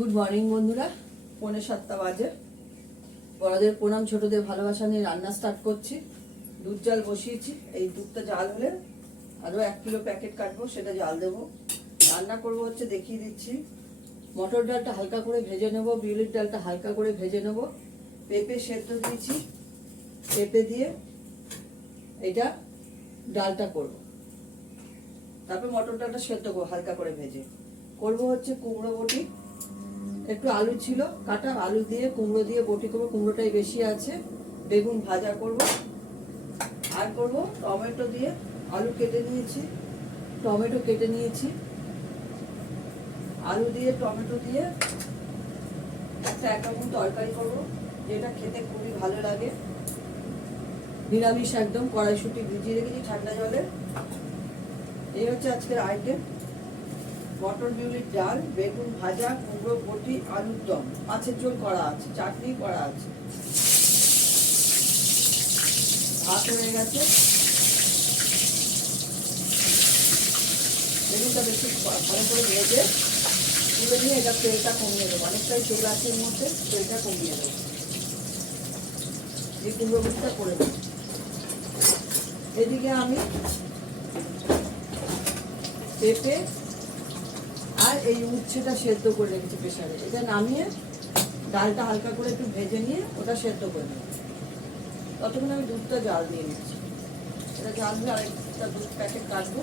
Good morning বন্ধুরা, 6:45 বাজে। বড়দের প্রণাম, ছোটদের ভালোবাসা নিয়ে রান্না স্টার্ট করছি। দুধ জাল বসিয়েছি। এই দুধটা জাল হলে আরও 1 কিলো প্যাকেট কাটবো, সেটা জাল দেবো। রান্না করবো হচ্ছে দেখিয়ে দিচ্ছি। মটর ডালটা হালকা করে ভেজে নেব, বিউলির ডালটা হালকা করে ভেজে নেব। পেঁপে সেদ্ধ দিয়েছি, পেঁপে দিয়ে এটা ডালটা করব। তারপর মটর ডালটা সেদ্ধ করবো হালকা করে ভেজে। করবো হচ্ছে কুমড়ো বটি, একটু আলু ছিল কাটা, আলু দিয়ে কুমড়ো দিয়ে বটি করবো, কুমড়োটাই বেশি আছে। বেগুন ভাজা করব, আর করব টমেটো দিয়ে, আলু কেটে নিয়েছি, টমেটো কেটে নিয়েছি, আলু দিয়ে টমেটো দিয়ে একটা একরকম তরকারি করব, যেটা খেতে খুবই ভালো লাগে। নিরামিষ একদম, কড়াইশুঁটি ভিজিয়ে রেখেছি ঠান্ডা জলে। এই হচ্ছে আজকের আইটেম। মটর বিউলির ডাল, বেগুন ভাজা, কুমড়ো বটি, আলুর দম, মাছের ঝোল করা আছে, চাটনি করা আছে। ভাত হয়ে গেছে। বেগুনটা বেশি ভালো করে ভেজে তুলে নিয়ে এটা তেলটা কমিয়ে দেবো। অনেকটাই তেল আছে এর মধ্যে, তেলটা কমিয়ে দেবো। এই কুমড়ো বটিটা করে দেবো। এদিকে আমি পেঁপে আর এই উচ্ছেটা সেদ্ধ করে রেখেছি প্রেসারে। এটা নামিয়ে ডালটা হালকা করে একটু ভেজে নিয়ে ওটা সেদ্ধ করে নেব। ততক্ষণ আমি দুধটা জাল দিয়ে নিচ্ছি। এটা জাল দিয়ে আরেকটা দুধ প্যাকেট কাটবো।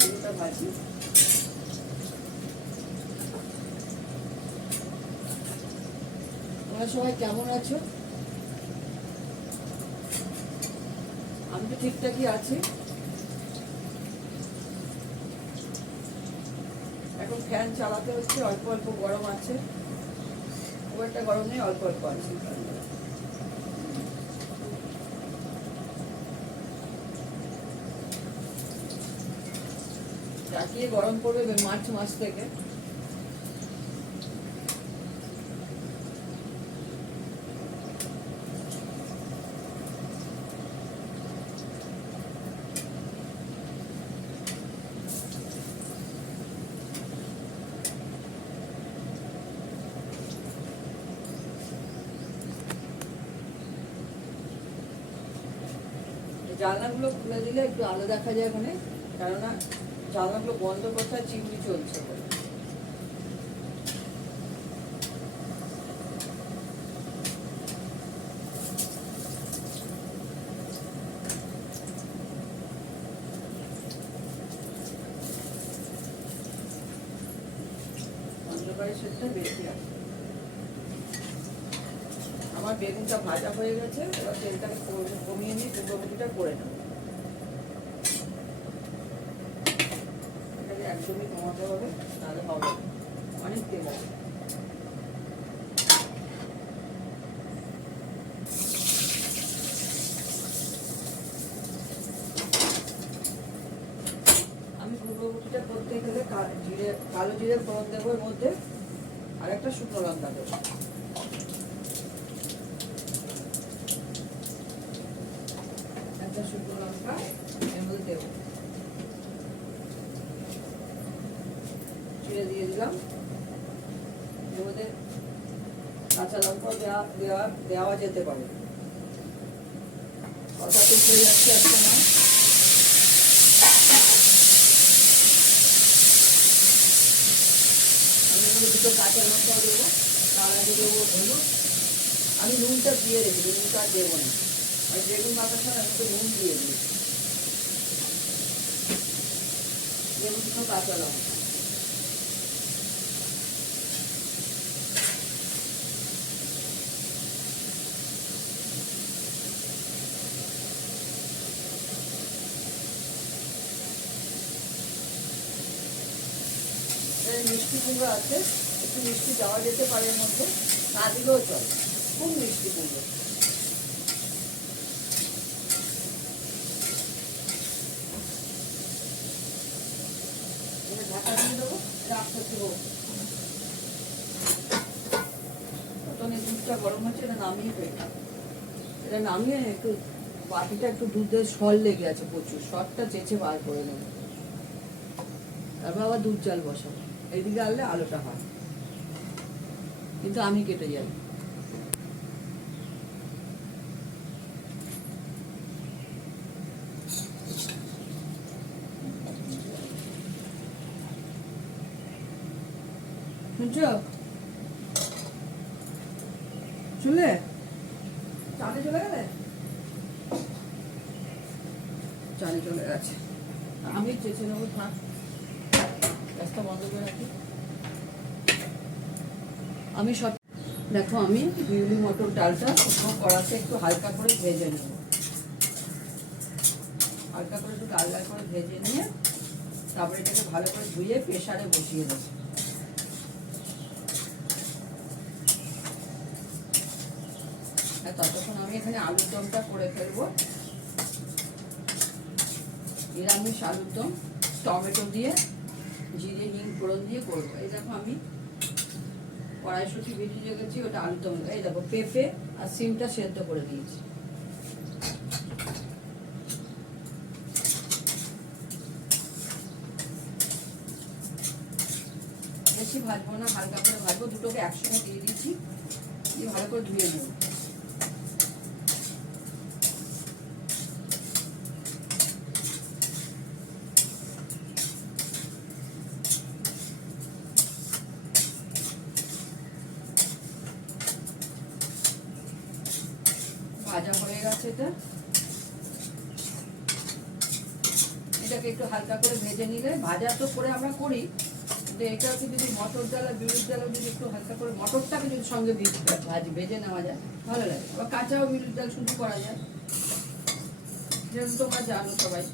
দুধটা ভাজি। তোমরা সবাই কেমন আছো? আমি তো ঠিকঠাকই আছি। এখন ফ্যান চালাতে হচ্ছে, অল্প অল্প গরম আছে, খুব একটা গরম নেই, অল্প অল্প আছে। চাকিয়ে গরম করবে মার্চ মাস থেকে। জানলাগুলো খুলে দিলে একটু আলো দেখা যায় ওখানে, কেননা জানলাগুলো বন্ধ করতে চিমনি চলছে। অন্ধকারের সেটটা বেশি আছে। আমার বেগুনটা ভাজা হয়ে গেছে, এবার তেলটাকে কমিয়ে নিয়ে কুমড়ো বটিটা করে নেব। এটাকে একদমই কমাতে হবে, তাহলে হবে অনেক তেল আছে। আমি কুমড়ো বটিটা করতে গেলে কালো জিরে ফোড়ন দেবো, এর মধ্যে আর একটা শুকনো লঙ্কা দেবো। শুকনো লঙ্কা এর মধ্যে দেবো, চিড়ে দিয়ে দিলাম। এর মধ্যে কাঁচা লঙ্কা দেওয়া যেতে পারে। কথা তো হয়ে যাচ্ছে আজকে না। আমি এর মধ্যে দুটো কাঁচা লঙ্কা দেবো, তার আগে দেবো হলুদ। আমি নুনটা দিয়ে রেখেছি, নুনটা আর দেবো না। আর বেগুন ভাজার সময় আমি তো নুন দিয়ে দিই। দেবো দুটো কাঁচা লঙ্কা। মিষ্টি কুমড়ো আছে, একটু মিষ্টি দেওয়া যেতে পারে এর মধ্যে, না দিলেও চলে। খুব মিষ্টি কুমড়ো। ঢাকা দিয়ে দেবো, রাখতে দেবো। দুধটা গরম হচ্ছে, এটা নামিয়ে ফেলবো। এটা নামিয়ে একটু বাটিটা একটু দুধের সর লেগে আছে প্রচুর, সরটা চেঁচে বার করে নেবো। তারপর আবার দুধ চাল বসাবো, এইদিকে আনলে আলোটা হয়, কিন্তু আমি কেটে যাই। শুনছো? শুনলে? চালে চলে গেলে? চালে চলে গেছে, আমি চেঁচে নেবো, থাক গ্যাসটা বন্ধ করে রাখি। আমি সব দেখো, আমি বিউলি মটর ডালটা কড়াতে একটু হালকা করে ভেজে নেব, হালকা করে একটু লাল লাল করে ভেজে নিয়ে তারপরে এটাকে ভালো করে ধুয়ে প্রেসারে বসিয়ে দেবো। ততক্ষণ আমি এখানে আলুর দমটা করে ফেলবো। নিরামিষ আলুর দম টমেটো দিয়ে, জিরে হিং ফোড়ন দিয়ে করবো। এই দেখো আমি কড়াইশুঁটি ভিজিয়ে গেছি, ওটা আলুর দম। এই দেখো পেঁপে আর সিমটা সেদ্ধ করে দিয়েছি। বেশি ভাজবো না, হালকা করে ভাজবো, দুটোকে একসঙ্গে দিয়ে দিচ্ছি, দিয়ে ভালো করে ধুয়ে নেব। ভাজা হয়ে গেছে এটা, এটাকে একটু হালকা করে ভেজে নিলে, ভাজা তো করে আমরা করি, কিন্তু এটাকে যদি মটর ডাল আর বিউলির ডালও যদি একটু হালকা করে মটরটাকে যদি সঙ্গে ভেজে নেওয়া যায় ভালো লাগে। আবার কাঁচাও বিউলির ডাল শুধু করা যায়, যেহেতু তোমরা জানো সবাই।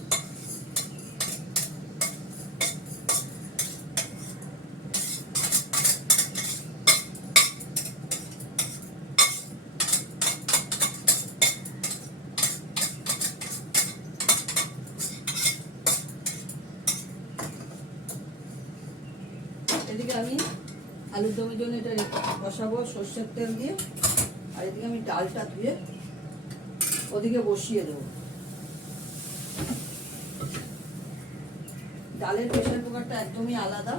এদিকে আমি আলুর দমের জন্য এটা বসাবো সর্ষের তেল দিয়ে, আর এদিকে আমি ডালটা ধুয়ে ওদিকে বসিয়ে দেবো। ডালের প্রেসার কুকারটা একদমই আলাদা।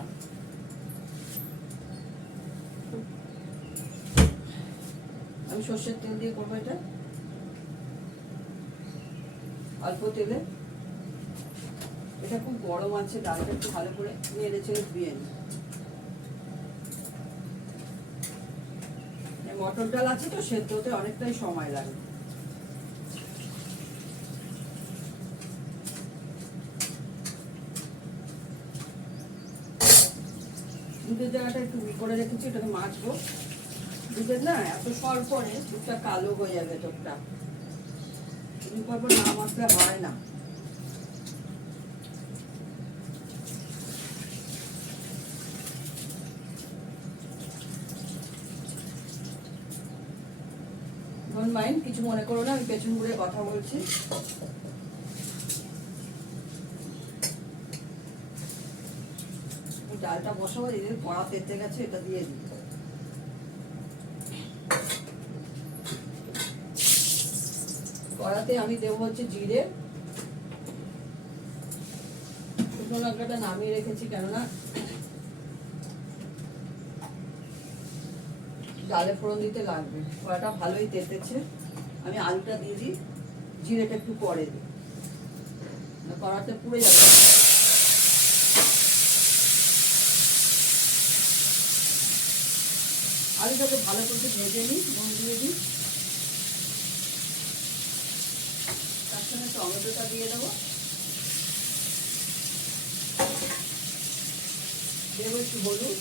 আমি সর্ষের তেল দিয়ে করবো এটা, অল্প তেলে। এটা খুব গরম আছে, ডালটা একটু ভালো করে নেড়ে চেড়ে ধুয়ে নিই। মটর ডাল আছে তো, সেদ্ধ হতে অনেকটাই সময় লাগে। দুধের জায়গাটা একটু করে রেখেছি, ওটাকে মাছবো। দুধের না এত সর পরে দুধটা কালো হয়ে যাবে, ভেতরটা পর না মাছলে হয় না। ডোন্ট মাইন্ড, কিছু মনে করো না, আমি পেছন ঘুরে কথা বলছি। ডালটা বসাবো, এদের কড়া তেতে গেছে, এটা দিয়ে দিই। কড়াতে আমি দেবো হচ্ছে জিরে, শুকনো লঙ্কাটা নামিয়ে রেখেছি, কেননা ডালে ফোড়ন দিতে লাগবে। কড়াটা ভালোই তেতেছে, আমি আলুটা দিয়ে দিই, জিরেটা একটু পরে দিই, কড়াতে পুড়ে যাবে। আলুটাকে ভালো করে ভেজে নিই, নুন দিয়ে দিই, তার সঙ্গে টমেটোটা দিয়ে দেবো, দেবো একটু হলুদ,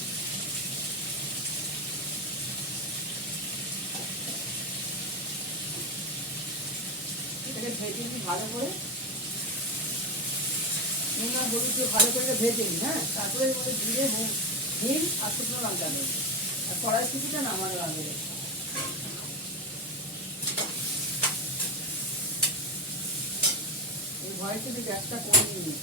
এটাকে ভেজে নিই ভালো করে, নুন আর হলুদ দিয়ে ভালো করে ভেজে নিই। হ্যাঁ, তারপরে এর মধ্যে জিরে, হিং আর শুকনো লঙ্কা দেবো, আর কড়াইশুঁটিটা নামানোর আগে দেবো। এই ভয়ের সাথে গ্যাসটা কমে নিই।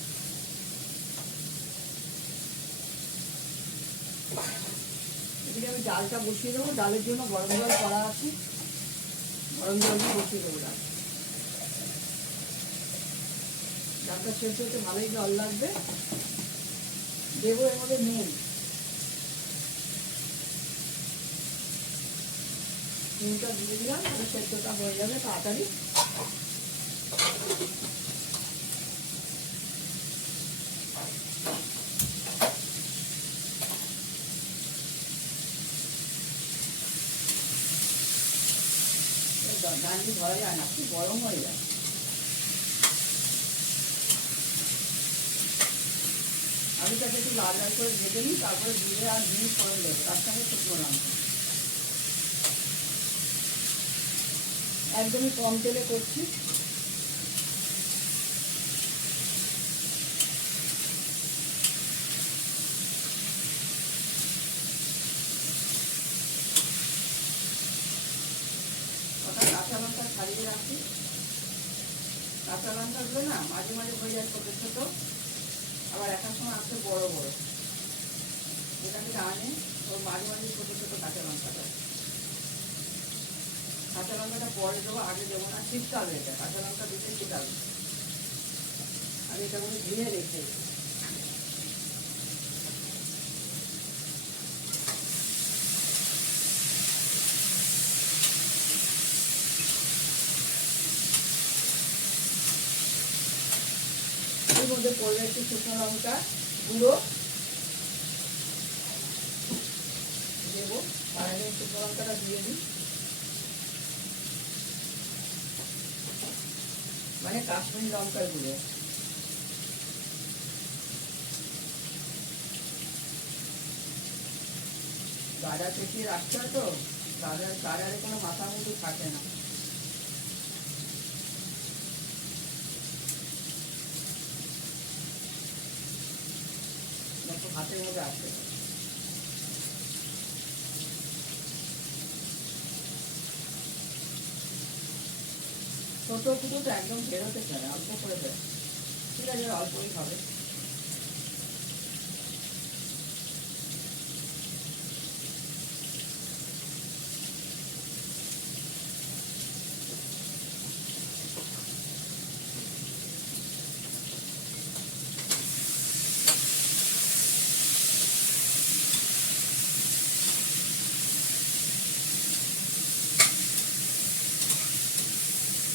এদিকে আমি ডালটা বসিয়ে দেবো, ডালের জন্য গরম জল করা আছে, গরম জল দিয়ে বসিয়ে দেবো ডাল। ডালটা সেদ্ধ হতে ভালোই জল লাগবে, দেবো এর মধ্যে নুন। নুনটা দিয়ে দিলাম, তাহলে সেদ্ধটা হয়ে যাবে তাড়াতাড়ি। ডান্ডি ধরা যায় না, খুব গরম হয়ে যায়। আলুটাকে একটু লাল লাল করে ভেজে নিই, তারপরে জিরে আর ঘি ফোড়ন দেবো, তার সঙ্গে শুকনো লঙ্কা। একদমই কম তেলে করছি। ওটা কাঁচা লঙ্কা ছাড়িয়ে রাখি। কাঁচা লঙ্কাগুলো না মাঝে মাঝে হয়ে যায় ছোটো ছোটো, আবার একটা সময় আসতে বড় বড়। এটাকে আনে ওর মাঝে মাঝে ছোটো ছোটো কাঁচা লঙ্কাটা। কাঁচা লঙ্কাটা পরে দেবো, আগে দেবো না, শীতকাল এটা কাঁচা লঙ্কা দিতে শীতকাল। আর এটা করে ধুয়ে রেখে এর মধ্যে পড়বে একটু শুকনো লঙ্কা গুঁড়ো দেবো। আর আগে শুকনো লঙ্কাটা দিয়ে দিই, মানে কাশ্মীরি লঙ্কার গুঁড়ো। গাজা চেপিয়ে রাখতে হয় তো, গাজারে কোনো মাথা মুন্ডু থাকে না। হাতের মধ্যে আসবে। ছোট ফুটো তো একদম বেরোতে চায়, অল্প করে দেয়। ঠিক আছে, অল্পই হবে।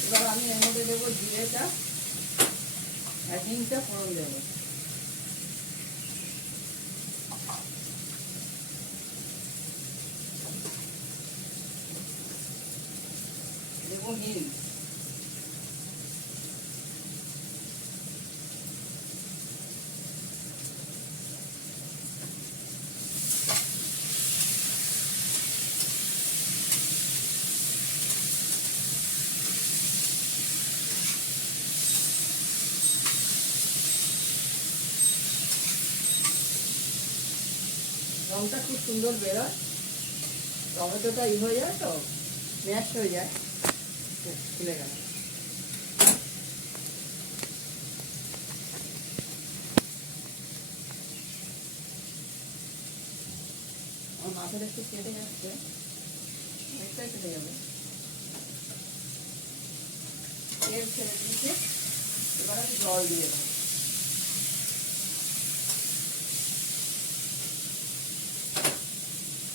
এবার আমি এর মধ্যে দেবো জিরেটা আর হিংটা ফোড়ন দেবো। দেবো হিং। রংটা খুব সুন্দর বেরোয়, টমেটোটা হয়ে যায় তো, ম্যাশ হয়ে যায়, খুলে গেল। আমার মাথাটা একটু কেটে যাচ্ছে, অনেকটাই কেটে যাবে। তেল ছেড়ে দিয়েছে, এবার আমি জল দিয়ে দেবো।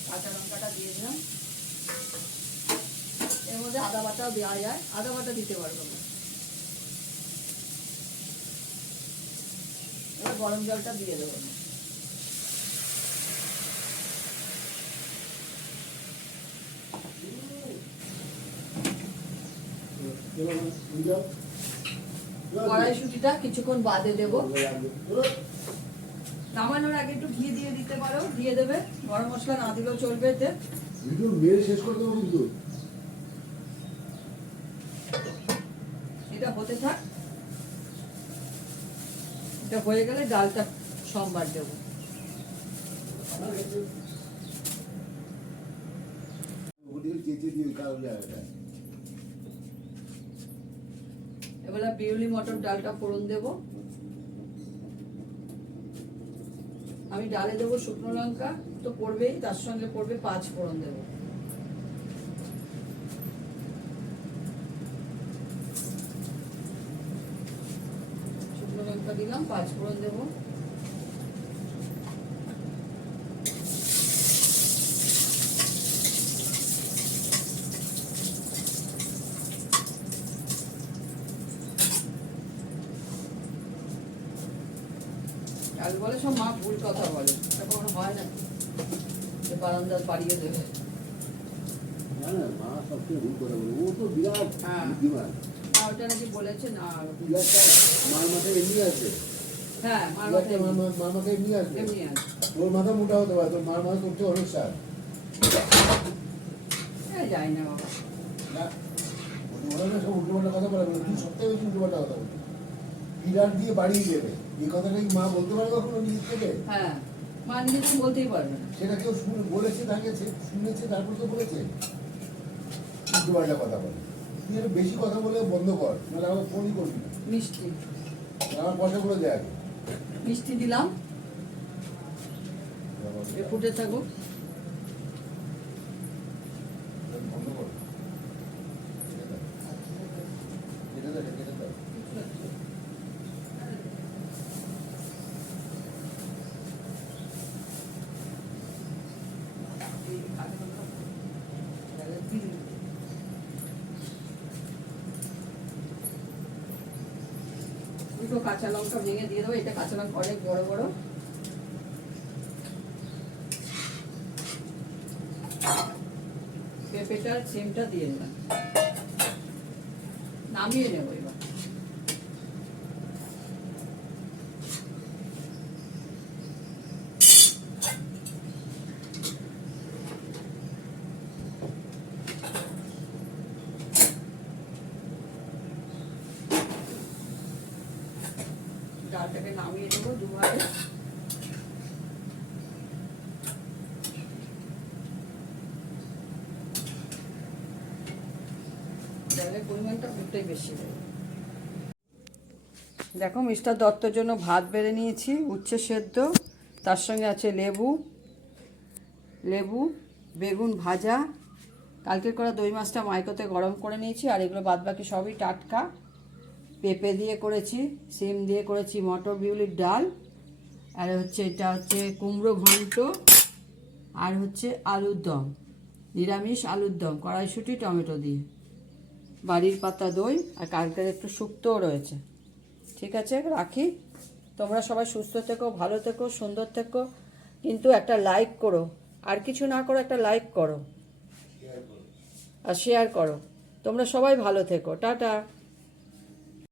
কাঁচা লঙ্কাটা দিয়ে দিলাম। এর মধ্যে আদা বাটাও দেওয়া যায়, আদা বাটা দিতে পারবো না। এবার গরম জলটা দিয়ে দেবো। কড়াইশুঁটিটা কিছুক্ষণ বাদে দেবো। নামানোর আগে একটু ঘি দিয়ে দিতে পারো, দিয়ে দেবে। গরম মশলা না দিলেও চলবে এতে। এটা হতে থাক, এটা হয়ে গেলে ডালটা সোমবার দেবো। এবার বিউলি মটর ডালটা ফোড়ন দেবো। আমি ডালে দেবো শুকনো লঙ্কা তো পড়বেই, তার সঙ্গে পড়বে 5 ফোড়ন দেবো। শুকনো লঙ্কা দিলাম, 5 ফোড়ন দেবো। আর বলে সব মা ভুল কথা বলে, এটা কখনো হয় না যে বারান্দাজ বাড়িয়ে দেবে। না না, মা সবচেয়ে ভুল কথা বলে, ও তো বিরাট বুদ্ধিমান। ওটা নাকি বলেছে না, মার মাথায় এমনি আছে। হ্যাঁ মার মাথায় এমনি আছে, এমনি আছে। তোর মাথা মোটা হতে পারে, তোর মার মাথা করতে অনেক সার। যাই না বাবা, না ওরা না সব উল্টোপাল্টা কথা বলে, তুই সবথেকে বেশি উল্টোপাল্টা কথা বলবি। বিরাট দিয়ে বাড়িয়ে দেবে, এই কথাটা কি মা বলতে পারে কখনো নিজের থেকে? হ্যাঁ মা নিজে বলতেই পারবে না। সেটা কেউ বলেছে, তাকে শুনেছে, তারপর তো বলেছে। উল্টোপাল্টা কথা বলে, তুই একটু বেশি কথা বলে বন্ধ কর, নাহলে আমার ফোনই করবি না। মিষ্টি, আমার পয়সাগুলো দেয় আগে। মিষ্টি দিলাম, ফুটে থাকুক। বন্ধ কর, কেটে দাও, কেটে দাও। দুটো কাঁচা লঙ্কা ভেঙে দিয়ে দেবো, এটা কাঁচা লঙ্কা অনেক বড় বড়। পেঁপেটা সিমটা দিয়ে দিলাম, নামিয়ে নেবো এবার। ডালটাকে নামিয়ে দেবো দুভাবে। ডালের পরিমাণটা অনেকটাই বেশি দেবো। দেখো মিস্টার দত্তর জন্য ভাত বেড়ে নিয়েছি, উচ্ছে সেদ্ধ, তার সঙ্গে আছে লেবু, বেগুন ভাজা, কালকে করা দই মাছটা মাইকোতে গরম করে নিয়েছি, আর এগুলো বাদবাকি সবই টাটকা। পেঁপে দিয়ে করেছি, সিম দিয়ে করেছি মটর বিউলির ডাল, আর হচ্ছে এটা হচ্ছে কুমড়ো ঘন্ট, আর হচ্ছে আলুর দম, নিরামিষ আলুর দম, কড়াইশুঁটি টমেটো দিয়ে, বাড়ির পাতা দই, আর কালকের একটু শুক্তোও রয়েছে। ঠিক আছে, রাখি। তোমরা সবাই সুস্থ থেকো, ভালো থেকো, সুন্দর থেকো, কিন্তু একটা লাইক করো, আর কিছু না করো, একটা লাইক করো আর শেয়ার করো। তোমরা সবাই ভালো থেকো, টাটা।